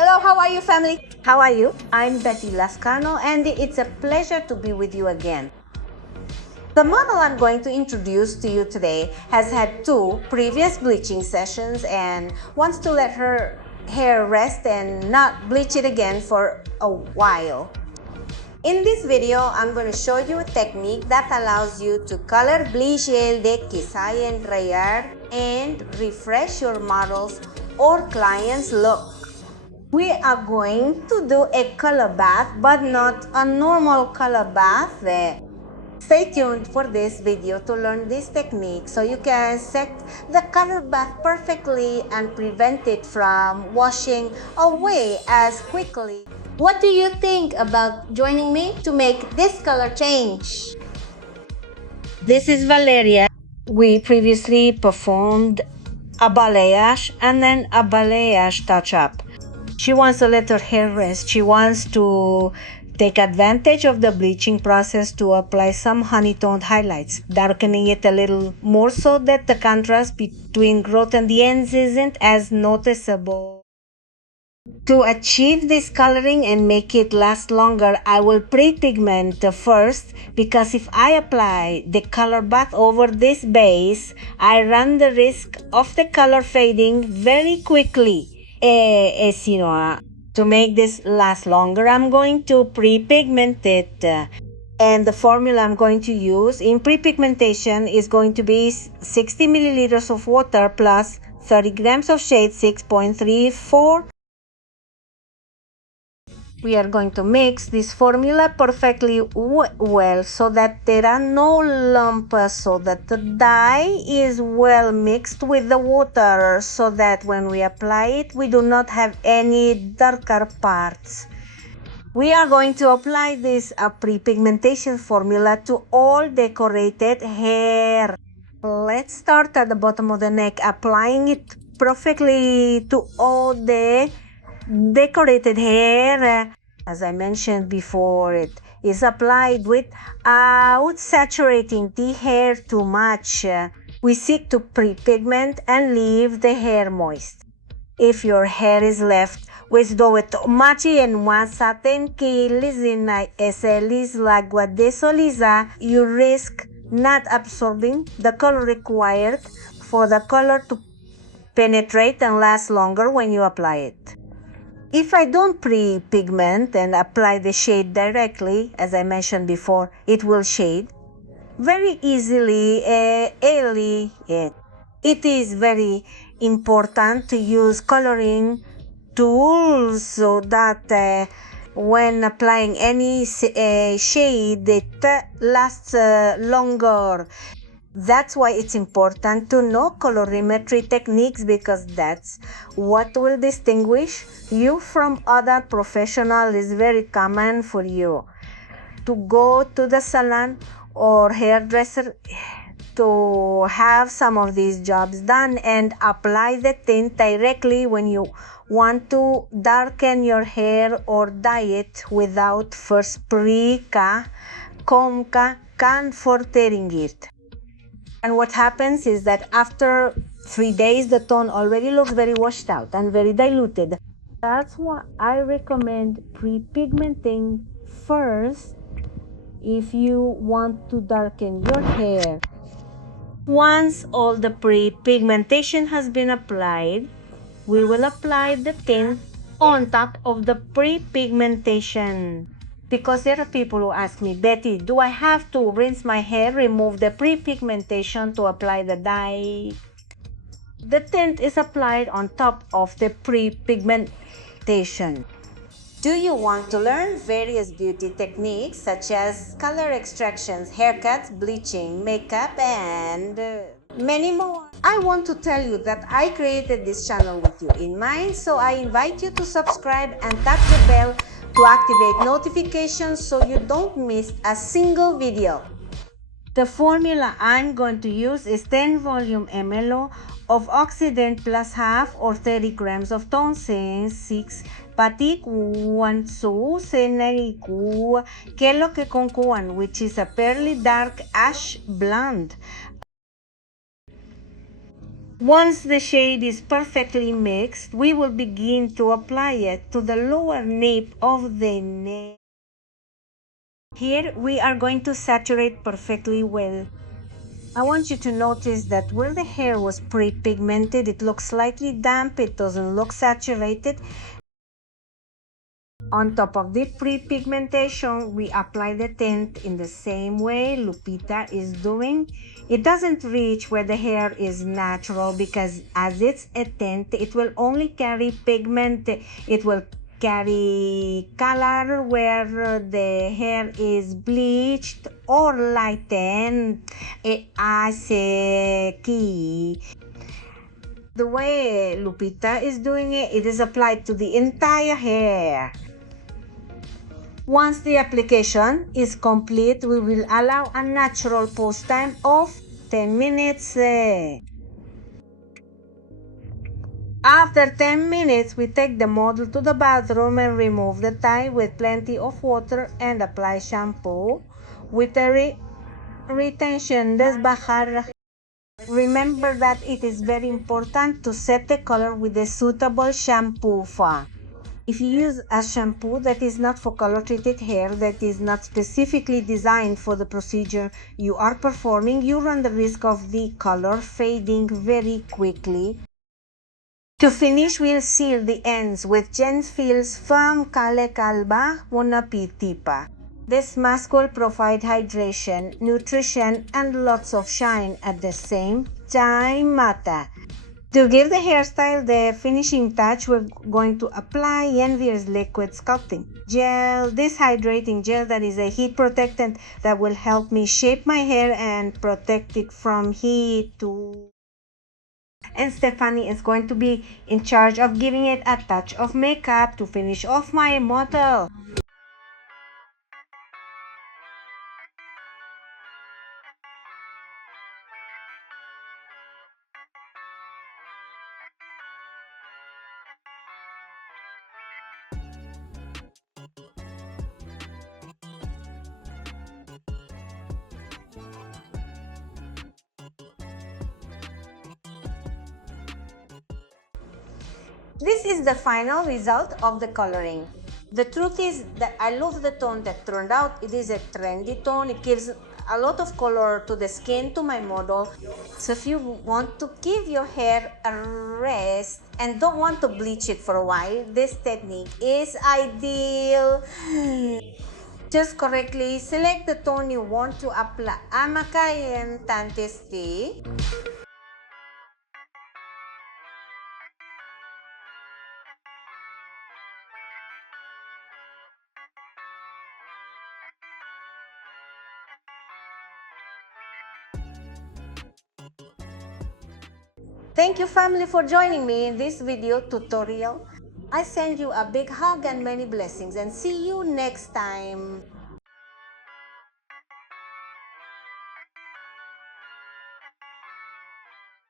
Hello, how are you, family? How are you? I'm Betty Lascano, and it's a pleasure to be with you again. The model I'm going to introduce to you today has had 2 previous bleaching sessions and wants to let her hair rest and not bleach it again for a while. In this video, I'm going to show you a technique that allows you to color bleach el de quizá enrayar and refresh your model's or client's look. We are going to do a color bath, but not a normal color bath. Stay tuned for this video to learn this technique so you can set the color bath perfectly and prevent it from washing away as quickly. What do you think about joining me to make this color change? This is Valeria. We previously performed a balayage and then a balayage touch-up. She wants to let her hair rest. She wants to take advantage of the bleaching process to apply some honey-toned highlights, darkening it a little more so that the contrast between growth and the ends isn't as noticeable. To achieve this coloring and make it last longer, I will pre-pigment first, because if I apply the color bath over this base, I run the risk of the color fading very quickly. To make this last longer, I'm going to pre-pigment it. And the formula I'm going to use in pre-pigmentation is going to be 60 milliliters of water plus 30 grams of shade 6.34. We are going to mix this formula perfectly well so that there are no lumps, so that the dye is well mixed with the water, so that when we apply it, we do not have any darker parts. We are going to apply this pre-pigmentation formula to all decorated hair. Let's start at the bottom of the neck, applying it perfectly to all the decorated hair. As I mentioned before, it is applied without saturating the hair too much. We seek to pre-pigment and leave the hair moist. If your hair is left with doeto machi en wasaten kilizina eselis lagua desoliza, you risk not absorbing the color required for the color to penetrate and last longer when you apply it. If I don't pre-pigment and apply the shade directly, as I mentioned before, it will shade very easily. It is very important to use coloring tools so that when applying any shade, it lasts longer. That's why it's important to know colorimetry techniques, because that's what will distinguish you from other professionals. It's very common for you to go to the salon or hairdresser to have some of these jobs done and apply the tint directly when you want to darken your hair or dye it without first confortering it. And what happens is that after 3 days, the tone already looks very washed out and very diluted. That's why I recommend pre-pigmenting first if you want to darken your hair. Once all the pre-pigmentation has been applied, we will apply the tint on top of the pre-pigmentation. Because there are people who ask me, Betty, do I have to rinse my hair, remove the pre-pigmentation to apply the dye? The tint is applied on top of the pre-pigmentation. Do you want to learn various beauty techniques such as color extractions, haircuts, bleaching, makeup, and many more? I want to tell you that I created this channel with you in mind, so I invite you to subscribe and tap the bell to activate notifications so you don't miss a single video. The formula I'm going to use is 10 volume ml of oxidant plus half or 30 grams of toxin 6 patikuan su senaiku kelo que konkuan, which is a pearly dark ash blonde. Once the shade is perfectly mixed, we will begin to apply it to the lower nape of the neck. Here we are going to saturate perfectly well. I want you to notice that where the hair was pre-pigmented, it looks slightly damp, it doesn't look saturated. On top of the pre-pigmentation, we apply the tint in the same way Lupita is doing. It doesn't reach where the hair is natural because as it's a tint, it will only carry pigment. It will carry color where the hair is bleached or lightened. Key. The way Lupita is doing it, it is applied to the entire hair. Once the application is complete, we will allow a natural pose time of 10 minutes. After 10 minutes, we take the model to the bathroom and remove the tie with plenty of water and apply shampoo with a retention desbajar. Remember that it is very important to set the color with a suitable shampoo. If you use a shampoo that is not for color treated hair, that is not specifically designed for the procedure you are performing, you run the risk of the color fading very quickly. To finish, we'll seal the ends with Genfil's Firm Kale Kalba Munapitipa. This mask will provide hydration, nutrition, and lots of shine at the same time. To give the hairstyle the finishing touch, we're going to apply Yenvir's liquid sculpting gel. This hydrating gel that is a heat protectant that will help me shape my hair and protect it from heat too. And Stephanie is going to be in charge of giving it a touch of makeup to finish off my model. This is the final result of the coloring. The truth is that I love the tone that turned out. It is a trendy tone. It gives a lot of color to the skin, to my model. So if you want to give your hair a rest and don't want to bleach it for a while, this technique is ideal. Just correctly select the tone you want to apply. Amakayan Tantesti. Thank you family for joining me in this video tutorial. I send you a big hug and many blessings and see you next time.